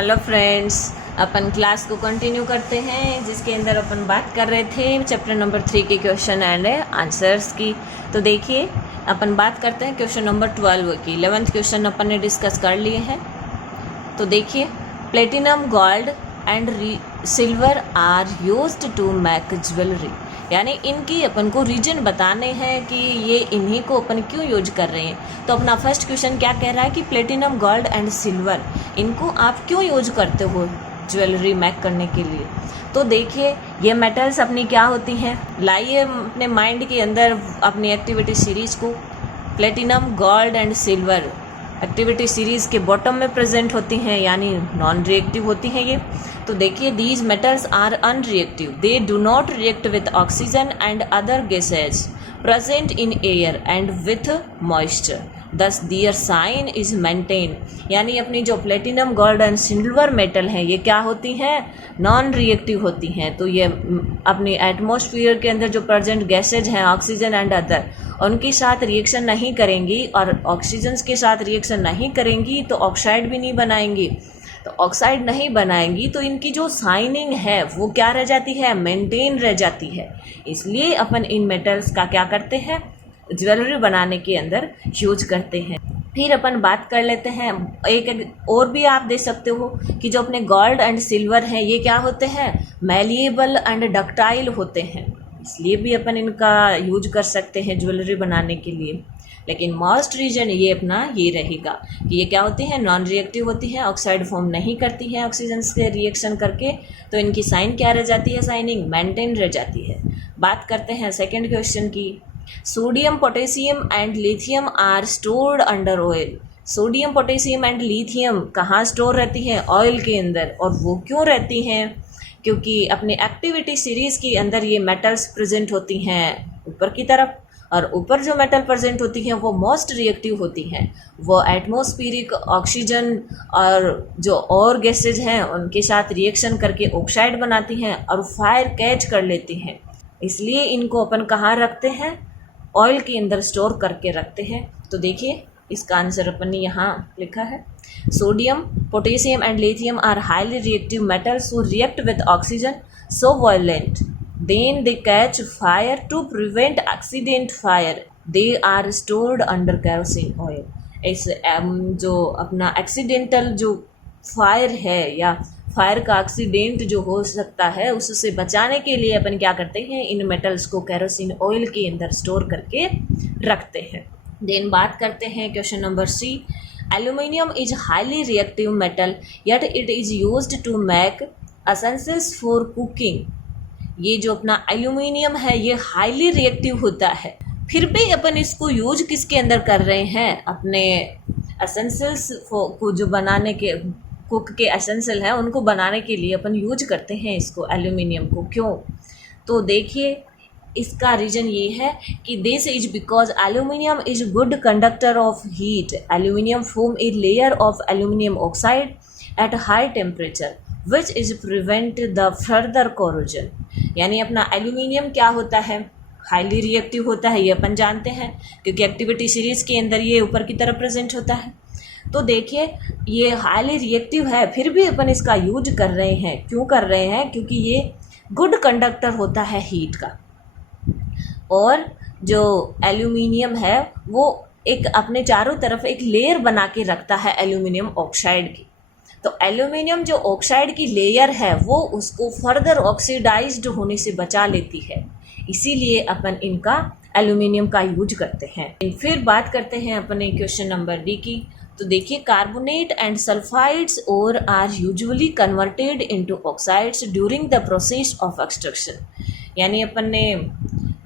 Hello friends, अपन class को continue करते हैं जिसके अंदर अपन बात कर रहे थे चैप्टर नंबर 3 के क्वेश्चन एंड आंसर्स की। तो देखिए अपन बात करते हैं क्वेश्चन नंबर 12 की। 11th क्वेश्चन अपन ने डिस्कस कर लिए हैं। तो देखिए, platinum, gold and silver are used to make jewellery, यानी इनकी अपन को रीजन बताने हैं कि ये इन्हीं को अपन क्यों यूज कर रहे हैं। तो अपना फर्स्ट क्वेश्चन क्या कह रहा है कि प्लेटिनम, गोल्ड एंड सिल्वर इनको आप क्यों यूज करते हो ज्वेलरी मेक करने के लिए। तो देखिए, ये मेटल्स अपनी क्या होती हैं, लाइए अपने माइंड के अंदर अपनी एक्टिविटी सीरीज को। Platinum, gold and silver activity series के बॉटम में प्रेजेंट होती हैं, यानी नॉन रिएक्टिव होती हैं ये। तो देखिए, these metals are unreactive, they do not react with oxygen and other gases present in air and with moisture, thus their shine is maintain. यानी अपनी जो platinum, gold and silver metal हैं ये क्या होती हैं, नॉन रिएक्टिव होती हैं। तो ये अपनी एटमॉस्फेयर के अंदर जो प्रेजेंट गैसेज हैं, ऑक्सीजन एंड अदर, उनके साथ रिएक्शन नहीं करेंगी, और ऑक्सीजन के साथ रिएक्शन नहीं करेंगी तो ऑक्साइड भी नहीं बनाएंगी। तो ऑक्साइड नहीं बनाएंगी तो इनकी जो साइनिंग है वो क्या रह जाती है, मेंटेन रह जाती है। इसलिए अपन इन मेटल्स का क्या करते हैं, ज्वेलरी बनाने के अंदर यूज करते हैं। फिर अपन बात कर लेते हैं, एक और भी आप दे सकते हो कि जो अपने गोल्ड एंड सिल्वर हैं ये क्या होते हैं, मैलिएबल एंड डक्टाइल होते हैं, इसलिए भी अपन इनका यूज कर सकते हैं ज्वेलरी बनाने के लिए। लेकिन मोस्ट रीजन ये अपना ये रहेगा कि ये क्या होती है, नॉन रिएक्टिव होती है, ऑक्साइड फॉर्म नहीं करती है ऑक्सीजन से रिएक्शन करके, तो इनकी साइन क्या रह जाती है, साइनिंग मेंटेन रह जाती है। बात करते हैं सेकेंड क्वेश्चन की। Sodium, potassium and lithium are stored under oil. Sodium, potassium and lithium कहाँ स्टोर रहती है, ऑयल के अंदर। और वो क्यों रहती हैं, क्योंकि अपने एक्टिविटी सीरीज के अंदर ये मेटल्स प्रेजेंट होती हैं ऊपर की तरफ, और ऊपर जो मेटल प्रेजेंट होती हैं वो मोस्ट रिएक्टिव होती हैं। वो एटमॉस्फेरिक ऑक्सीजन और जो और गैसेज हैं उनके साथ रिएक्शन करके ऑक्साइड बनाती हैं और फायर कैच कर लेती हैं। इसलिए इनको अपन कहाँ रखते हैं, ऑयल के अंदर स्टोर करके रखते हैं। तो देखिए, इसका आंसर अपन ने यहाँ लिखा है, sodium, potassium and lithium are highly reactive metals who react with oxygen so violent then they catch fire to prevent accident fire, they are stored under kerosene oil. इस जो अपना एक्सीडेंटल जो फायर है या फायर का accident जो हो सकता है उससे बचाने के लिए अपन क्या करते हैं, इन मेटल्स को केरोसिन ऑयल के अंदर स्टोर करके रखते हैं। देन बात करते हैं question number C. Aluminium is highly reactive metal yet it is used to make essentials for cooking. ये जो अपना एल्यूमिनियम है ये हाईली रिएक्टिव होता है, फिर भी अपन इसको यूज किसके अंदर कर रहे हैं, अपने एसेंशियल्स को जो बनाने के, कुक के एसेंशियल हैं उनको बनाने के लिए अपन यूज करते हैं इसको, एल्यूमिनियम को। क्यों, तो देखिए इसका रीज़न ये है कि this is because aluminium is good conductor of heat. Aluminium form a layer of aluminium oxide at high temperature which is prevent the further corrosion. यानी अपना एल्यूमिनियम क्या होता है, हाईली रिएक्टिव होता है, ये अपन जानते हैं क्योंकि एक्टिविटी सीरीज के अंदर ये ऊपर की तरफ प्रेजेंट होता है। तो देखिए, ये हाईली रिएक्टिव है फिर भी अपन इसका यूज कर रहे हैं। क्यों कर रहे हैं, क्योंकि ये गुड कंडक्टर होता है हीट का, और जो एल्यूमिनियम है वो एक अपने चारों तरफ एक लेयर बना के रखता है एल्यूमिनियम ऑक्साइड की। तो एल्यूमिनियम जो ऑक्साइड की लेयर है वो उसको फर्दर ऑक्सीडाइज्ड होने से बचा लेती है, इसीलिए अपन इनका एल्यूमिनियम का यूज करते हैं। फिर बात करते हैं अपने क्वेश्चन नंबर डी की। तो देखिए, carbonate and sulphides ore are usually converted into oxides during the process of extraction. यानी अपन ने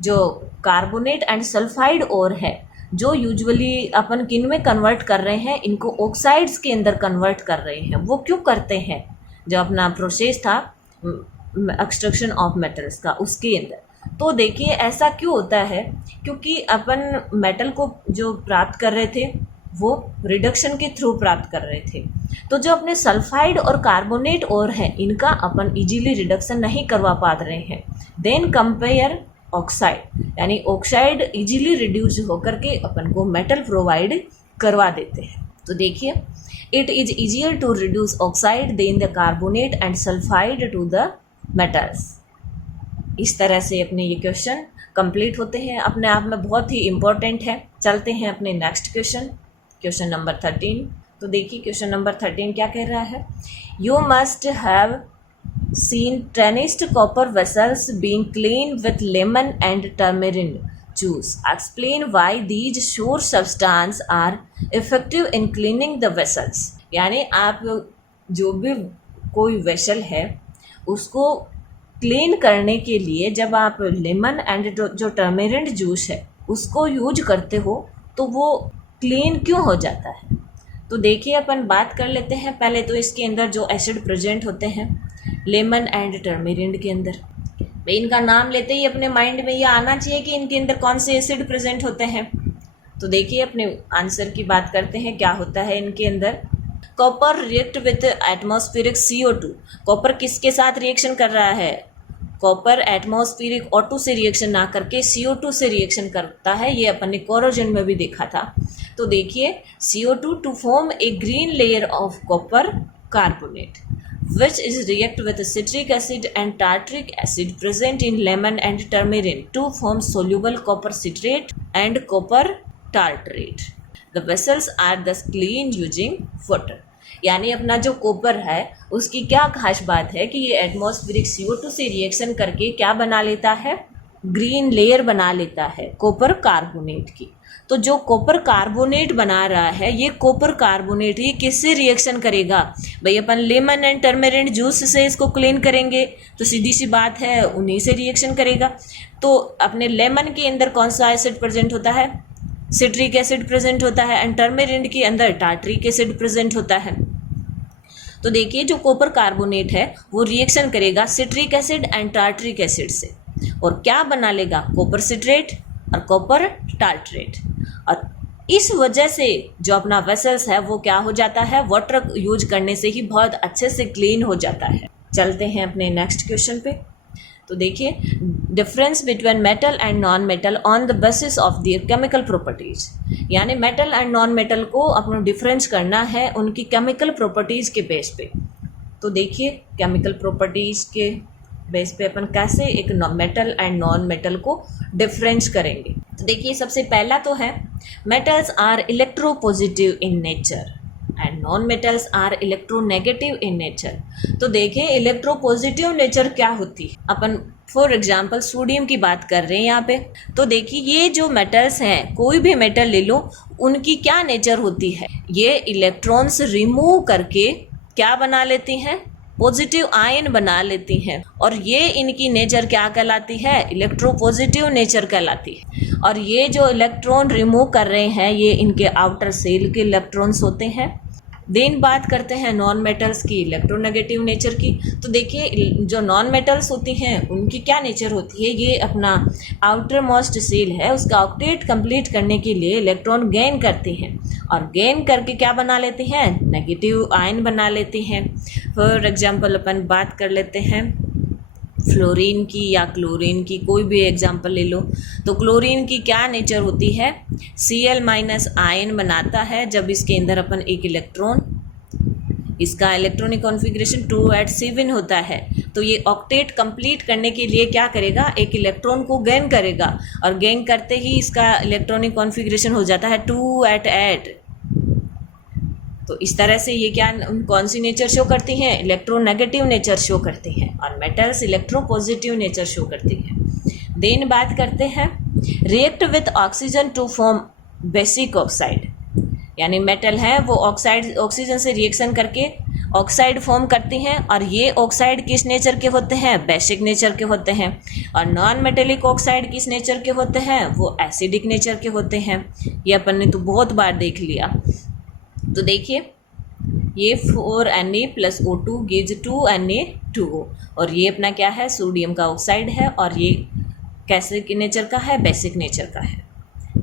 जो कार्बोनेट एंड सल्फाइड और है जो यूजुअली अपन किन में कन्वर्ट कर रहे हैं, इनको ऑक्साइड्स के अंदर कन्वर्ट कर रहे हैं। वो क्यों करते हैं, जो अपना प्रोसेस था एक्सट्रैक्शन ऑफ मेटल्स का उसके अंदर। तो देखिए ऐसा क्यों होता है, क्योंकि अपन मेटल को जो प्राप्त कर रहे थे वो रिडक्शन के थ्रू प्राप्त कर रहे थे। तो जो अपने सल्फाइड और कार्बोनेट और हैं इनका अपन इजीली रिडक्शन नहीं करवा पा रहे हैं। देन कंपेयर ऑक्साइड, यानी ऑक्साइड इजीली रिड्यूस होकर के अपन को मेटल प्रोवाइड करवा देते हैं। तो देखिए, it is easier to reduce oxide than the carbonate and sulphide to the metals. इस तरह से अपने ये क्वेश्चन कंप्लीट होते हैं, अपने आप में बहुत ही इम्पोर्टेंट है। चलते हैं अपने नेक्स्ट क्वेश्चन, क्वेश्चन नंबर 13। तो देखिए क्वेश्चन नंबर 13 क्या कह रहा है, you must have seen tarnished copper vessels being cleaned with lemon and tamarind juice. Explain why these sure substances are effective in cleaning the vessels. यानी आप जो भी कोई वेसल है उसको क्लीन करने के लिए जब आप लेमन एंड जो टर्मेरिंड जूस है उसको यूज करते हो तो वो क्लीन क्यों हो जाता है। तो देखिए अपन बात कर लेते हैं पहले तो इसके अंदर जो एसिड प्रेजेंट होते हैं लेमन एंड टर्मेरिंड के अंदर। भाई इनका नाम लेते ही अपने माइंड में ये आना चाहिए कि इनके अंदर कौन से एसिड प्रेजेंट होते हैं। तो देखिए अपने आंसर की बात करते हैं, क्या होता है इनके अंदर। Copper react with atmospheric CO2। Copper किसके साथ रिएक्शन कर रहा है, कॉपर एटमॉस्फेरिक O2 से रिएक्शन ना करके CO2 से रिएक्शन करता है, ये अपन ने कोरोजन में भी देखा था। तो देखिए CO2 to form a green layer of copper carbonate which is react with citric acid and tartaric acid present in lemon and turmeric to form soluble copper citrate and copper tartrate. The vessels are thus cleaned using water. यानी अपना जो copper है उसकी क्या खास बात है कि ये एटमॉस्फेरिक CO2 से रिएक्शन करके क्या बना लेता है, ग्रीन लेयर बना लेता है कॉपर कार्बोनेट की। तो जो कॉपर कार्बोनेट बना रहा है ये कॉपर कार्बोनेट ये किससे रिएक्शन करेगा, भाई अपन लेमन एंड टर्मेरिंड जूस से इसको क्लीन करेंगे तो सीधी सी बात है उन्हीं से रिएक्शन करेगा। तो अपने लेमन के अंदर कौन सा एसिड प्रेजेंट होता है, सिट्रिक एसिड प्रेजेंट होता है, एंड टर्मेरिंड के अंदर टार्टरिक एसिड प्रेजेंट होता है। तो देखिए जो कॉपर कार्बोनेट है वो रिएक्शन करेगा citric acid and tartaric acid से और क्या बना लेगा, कॉपर सिट्रेट और कॉपर टार्टरेट। और इस वजह से जो अपना वेसल्स है वो क्या हो जाता है, वाटर यूज करने से ही बहुत अच्छे से क्लीन हो जाता है। चलते हैं अपने नेक्स्ट क्वेश्चन पे। तो देखिए difference between metal and non metal on the basis of their chemical properties. यानी मेटल एंड नॉन मेटल को अपना डिफरेंस करना है उनकी केमिकल प्रॉपर्टीज के बेस पे। तो देखिए केमिकल प्रॉपर्टीज के बेस पे अपन कैसे एक मेटल एंड नॉन मेटल को डिफरेंस करेंगे। तो देखिए सबसे पहला तो है metals are electropositive in nature and non metals are electronegative in nature. तो देखिए इलेक्ट्रोपॉजिटिव नेचर क्या होती है, अपन फॉर एग्जांपल सोडियम की बात कर रहे हैं यहाँ पे। तो देखिए ये जो मेटल्स हैं कोई भी मेटल ले लो उनकी क्या नेचर होती है, ये इलेक्ट्रॉन्स रिमूव करके क्या बना लेती हैं, पॉजिटिव आयन बना लेती हैं और ये इनकी नेचर क्या कहलाती है, इलेक्ट्रोपॉजिटिव नेचर कहलाती है। और ये जो इलेक्ट्रॉन रिमूव कर रहे हैं ये इनके आउटर सेल के इलेक्ट्रॉन्स होते हैं। देन बात करते हैं नॉन मेटल्स की, इलेक्ट्रोनेगेटिव नेचर की। तो देखिए जो नॉन मेटल्स होती हैं उनकी क्या नेचर होती है, ये अपना आउटर मोस्ट सेल है उसका ऑक्टेट कंप्लीट करने के लिए इलेक्ट्रॉन गेन करती हैं और गेन करके क्या बना लेती हैं, नेगेटिव आयन बना लेती हैं। फॉर एग्जांपल अपन बात कर लेते हैं फ्लोरीन की या क्लोरीन की, कोई भी एग्जांपल ले लो। तो क्लोरीन की क्या नेचर होती है, Cl- आयन बनाता है जब इसके अंदर अपन एक इलेक्ट्रॉन, इसका इलेक्ट्रॉनिक कॉन्फ़िगरेशन 2s7 होता है। तो ये ऑक्टेट कंप्लीट करने के लिए क्या करेगा, एक इलेक्ट्रॉन को गेन करेगा और गेन करते ही इसका इलेक्ट्रॉनिक कॉन्फ़िगरेशन हो जाता है 2s8। तो इस तरह से ये क्या कौन सी नेचर शो करती हैं, इलेक्ट्रोनेगेटिव नेचर शो करती हैं और मेटल्स इलेक्ट्रोपॉजिटिव नेचर शो करती हैं। देन बात करते हैं react with oxygen to form basic oxide. यानी मेटल है वो ऑक्सीजन से रिएक्शन करके ऑक्साइड फॉर्म करती हैं और ये ऑक्साइड किस नेचर के होते हैं, बेसिक नेचर के होते हैं। और नॉन मेटेलिक ऑक्साइड किस नेचर के होते हैं, वो एसिडिक नेचर के होते हैं। ये अपन ने तो बहुत बार देख लिया। तो देखिए ये 4Na+O2 gives 2Na2O और ये अपना क्या है, सोडियम का ऑक्साइड है और ये कैसे के नेचर का है, बेसिक नेचर का है।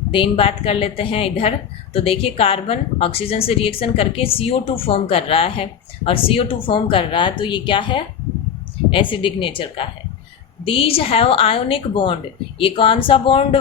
देन बात कर लेते हैं इधर। तो देखिए कार्बन ऑक्सीजन से रिएक्शन करके CO2 फॉर्म कर रहा है और CO2 फॉर्म कर रहा है तो ये क्या है, एसिडिक नेचर का है। दीज हैव आयोनिक बॉन्ड, ये कौन सा बॉन्ड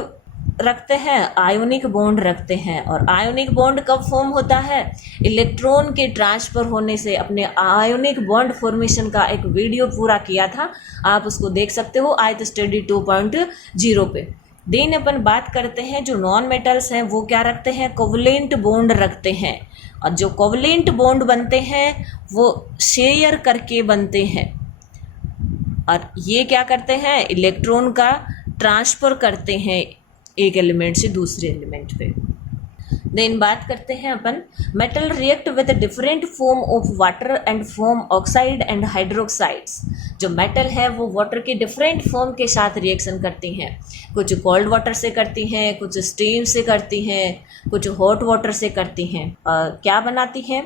रखते हैं, आयोनिक बॉन्ड रखते हैं। और आयोनिक बॉन्ड कब फॉर्म होता है? इलेक्ट्रॉन के ट्रांसफर होने से। अपने आयोनिक बॉन्ड फॉर्मेशन का एक वीडियो पूरा किया था, आप उसको देख सकते हो आयत स्टडी 2.0 पे। देन अपन बात करते हैं जो नॉन मेटल्स हैं वो क्या रखते हैं? कोवलेंट बॉन्ड रखते हैं। और जो कोवलेंट बॉन्ड बनते हैं वो शेयर करके बनते हैं, और ये क्या करते हैं? इलेक्ट्रॉन का ट्रांसफर करते हैं एक एलिमेंट से दूसरे एलिमेंट पे। देन बात करते हैं अपन metal react with different form of water and form oxide and hydroxides. जो मेटल है वो वाटर के डिफरेंट फॉर्म के साथ रिएक्शन करती हैं। कुछ कोल्ड वाटर से करती हैं, कुछ स्टीम से करती हैं, कुछ हॉट वाटर से करती हैं। क्या बनाती हैं?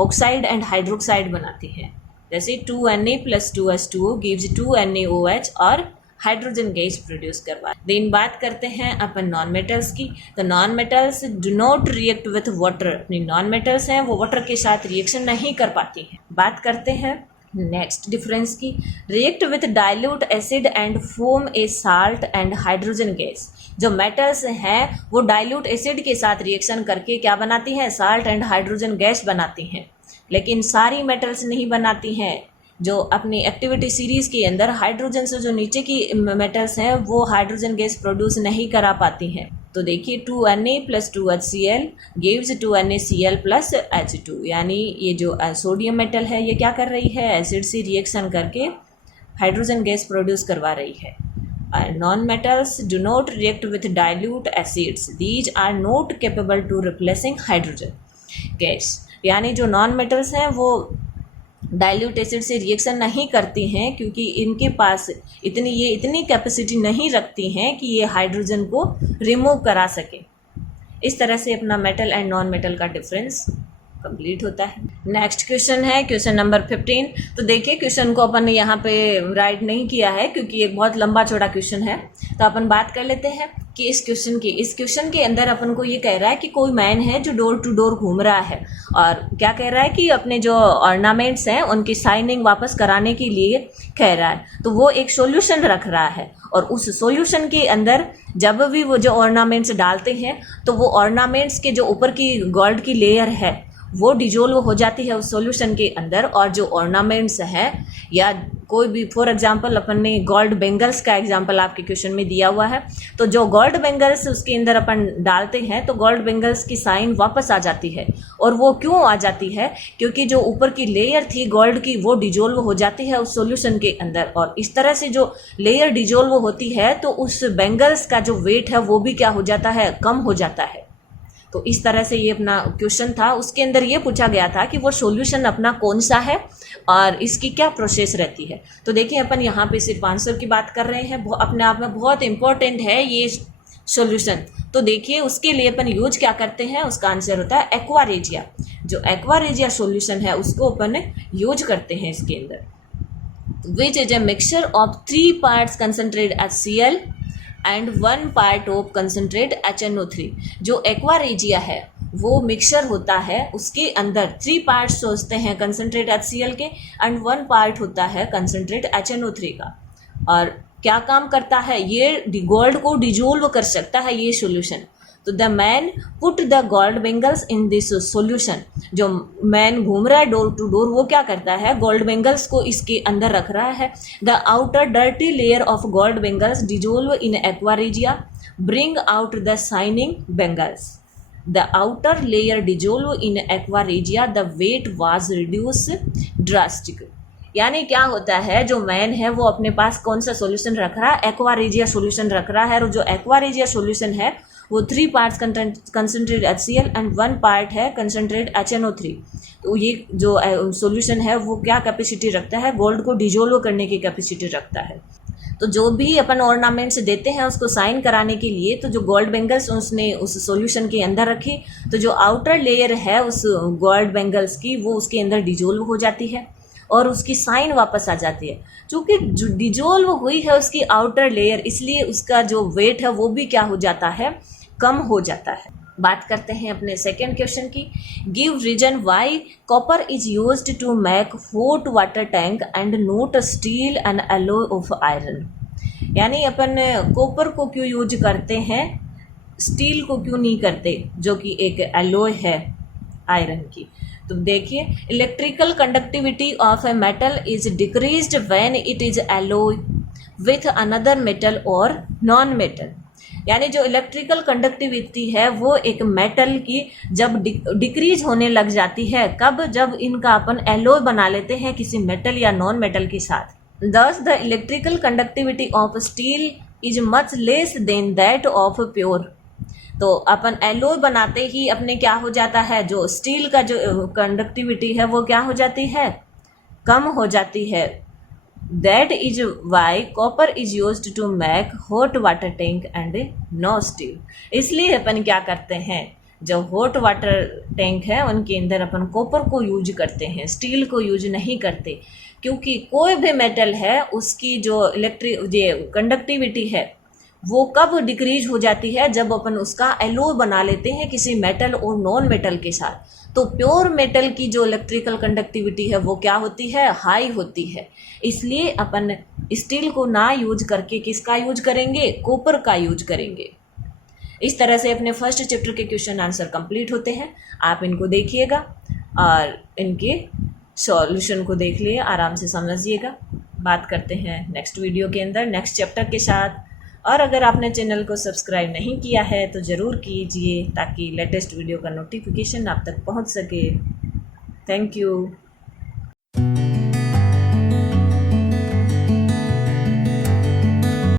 ऑक्साइड एंड हाइड्रोक्साइड बनाती हैं। जैसे 2Na + 2H2O गिव्स 2NaOH और हाइड्रोजन गैस प्रोड्यूस करवा। देन बात करते हैं अपन नॉन मेटल्स की। तो non metals do not react with water. अपनी नॉन मेटल्स हैं वो वाटर के साथ रिएक्शन नहीं कर पाती हैं। बात करते हैं नेक्स्ट डिफरेंस की। React with dilute acid and form A salt and hydrogen gas. जो मेटल्स हैं वो डाइल्यूट एसिड के साथ रिएक्शन करके क्या बनाती हैं? साल्ट एंड हाइड्रोजन गैस बनाती हैं। लेकिन सारी मेटल्स नहीं बनाती हैं। जो अपनी एक्टिविटी सीरीज के अंदर हाइड्रोजन से जो नीचे की मेटल्स हैं वो हाइड्रोजन गैस प्रोड्यूस नहीं करा पाती हैं। तो देखिए 2Na + 2HCl gives 2NaCl + H2। यानी ये जो सोडियम मेटल है ये क्या कर रही है? एसिड से रिएक्शन करके हाइड्रोजन गैस प्रोड्यूस करवा रही है। Non metals do not react with dilute acids, these are not capable to replacing hydrogen gas. यानी जो नॉन मेटल्स हैं वो डाइल्यूट एसिड से रिएक्शन नहीं करती हैं क्योंकि इनके पास इतनी कैपेसिटी नहीं रखती हैं कि ये हाइड्रोजन को रिमूव करा सके। इस तरह से अपना मेटल एंड नॉन मेटल का डिफरेंस कंप्लीट होता है। नेक्स्ट क्वेश्चन है क्वेश्चन नंबर 15। तो देखिए क्वेश्चन को अपन ने यहाँ पे राइट नहीं किया है क्योंकि एक बहुत लंबा चौड़ा क्वेश्चन है। तो अपन बात कर लेते हैं कि इस क्वेश्चन के अंदर अपन को ये कह रहा है कि कोई मैन है जो डोर टू डोर घूम रहा है और क्या कह रहा है कि अपने जो ऑर्नामेंट्स हैं उनकी साइनिंग वापस कराने के लिए कह रहा है। तो वो एक सॉल्यूशन रख रहा है और उस सॉल्यूशन के अंदर जब भी वो जो ऑर्नामेंट्स डालते हैं तो वो ऑर्नामेंट्स के जो ऊपर की गोल्ड की लेयर है वो डिजोल्व हो जाती है उस सॉल्यूशन के अंदर। और जो ऑर्नामेंट्स हैं या कोई भी, फॉर एग्जांपल अपन ने गोल्ड बेंगल्स का एग्जांपल आपके क्वेश्चन में दिया हुआ है, तो जो गोल्ड बेंगल्स उसके अंदर अपन डालते हैं तो गोल्ड बेंगल्स की साइन वापस आ जाती है। और वो क्यों आ जाती है? क्योंकि जो ऊपर की लेयर थी गोल्ड की वो डिजोल्व हो जाती है उस सॉल्यूशन के अंदर। और इस तरह से जो लेयर डिजोल्व होती है तो उस बेंगल्स का जो वेट है वो भी क्या हो जाता है? कम हो जाता है। तो इस तरह से ये अपना क्वेश्चन था। उसके अंदर ये पूछा गया था कि वो सॉल्यूशन अपना कौन सा है और इसकी क्या प्रोसेस रहती है। तो देखिए अपन यहाँ पे सिर्फ आंसर की बात कर रहे हैं, अपने आप में बहुत इंपॉर्टेंट है ये सॉल्यूशन। तो देखिए उसके लिए अपन यूज क्या करते हैं, उसका आंसर होता है एक्वा रेजिया। जो एक्वा रेजिया सॉल्यूशन है उसको अपन यूज करते हैं इसके अंदर। Which is a mixture of 3 parts concentrate HCl and 1 part of concentrate HNO3। जो एक्वा रेजिया है वो मिक्सचर होता है, उसके अंदर 3 पार्ट्स सोचते हैं कंसनट्रेट HCl के एंड 1 पार्ट होता है कंसनट्रेट HNO3 का। और क्या काम करता है? ये गोल्ड को डिजोल्व कर सकता है ये सॉल्यूशन। तो the man put the gold bangles in this solution. जो मैन घूम रहा है डोर टू डोर वो क्या करता है? गोल्ड बेंगल्स को इसके अंदर रख रहा है। The outer dirty layer of gold bangles dissolve in aqua regia bring out the shining bangles. The outer layer dissolve in aqua regia the weight was reduce drastic. यानी क्या होता है, जो मैन है वो अपने पास कौन सा सॉल्यूशन रख रहा है? एक्वा रेजिया सॉल्यूशन रख रहा है। और जो एक्वा रेजिया सॉल्यूशन है वो 3 parts concentrate HCl and 1 part है कंसनट्रेट HNO3। तो ये जो सॉल्यूशन है वो क्या कैपेसिटी रखता है? गोल्ड को डिजोल्व करने की कैपेसिटी रखता है। तो जो भी अपन ऑर्नामेंट्स देते हैं उसको साइन कराने के लिए, तो जो गोल्ड बेंगल्स उसने उस सॉल्यूशन के अंदर रखे तो जो आउटर लेयर है उस गोल्ड बेंगल्स की वो उसके अंदर डिजोल्व हो जाती है और उसकी साइन वापस आ जाती है। चूँकि जो डिजोल्व हुई है उसकी आउटर लेयर, इसलिए उसका जो वेट है वो भी क्या हो जाता है? कम हो जाता है। बात करते हैं अपने सेकेंड क्वेश्चन की। Give reason why copper is used to make hot water tank and not steel and alloy of iron. यानी अपन कॉपर को क्यों यूज करते हैं स्टील को क्यों नहीं करते, जो कि एक एलॉय है आयरन की। तो देखिए, electrical conductivity of a metal is decreased when it is alloy with another metal और नॉन मेटल। यानी जो इलेक्ट्रिकल कंडक्टिविटी है वो एक मेटल की जब डिक्रीज होने लग जाती है, कब, जब इनका अपन एलॉय बना लेते हैं किसी मेटल या नॉन मेटल के साथ। Thus the electrical conductivity of steel is much less than that of pure। तो अपन एलॉय बनाते ही अपने क्या हो जाता है, जो स्टील का जो कंडक्टिविटी है वो क्या हो जाती है, कम हो जाती है। That is why copper is used to make hot water tank and no steel. इसलिए अपन क्या करते हैं, जो हॉट वाटर टैंक है उनके अंदर अपन कॉपर को यूज करते हैं, स्टील को यूज नहीं करते। क्योंकि कोई भी मेटल है उसकी जो कंडक्टिविटी है वो कब डिक्रीज हो जाती है, जब अपन उसका एलॉय बना लेते हैं किसी मेटल और नॉन मेटल के साथ। तो प्योर मेटल की जो इलेक्ट्रिकल कंडक्टिविटी है वो क्या होती है, हाई होती है। इसलिए अपन स्टील को ना यूज करके किसका यूज करेंगे, कॉपर का यूज करेंगे। इस तरह से अपने फर्स्ट चैप्टर के क्वेश्चन आंसर कंप्लीट होते हैं। आप इनको देखिएगा और इनके सॉल्यूशन को देख लिए, आराम से समझिएगा। बात करते हैं नेक्स्ट वीडियो के अंदर नेक्स्ट चैप्टर के साथ। और अगर आपने चैनल को सब्सक्राइब नहीं किया है तो ज़रूर कीजिए, ताकि लेटेस्ट वीडियो का नोटिफिकेशन आप तक पहुंच सके। Thank you.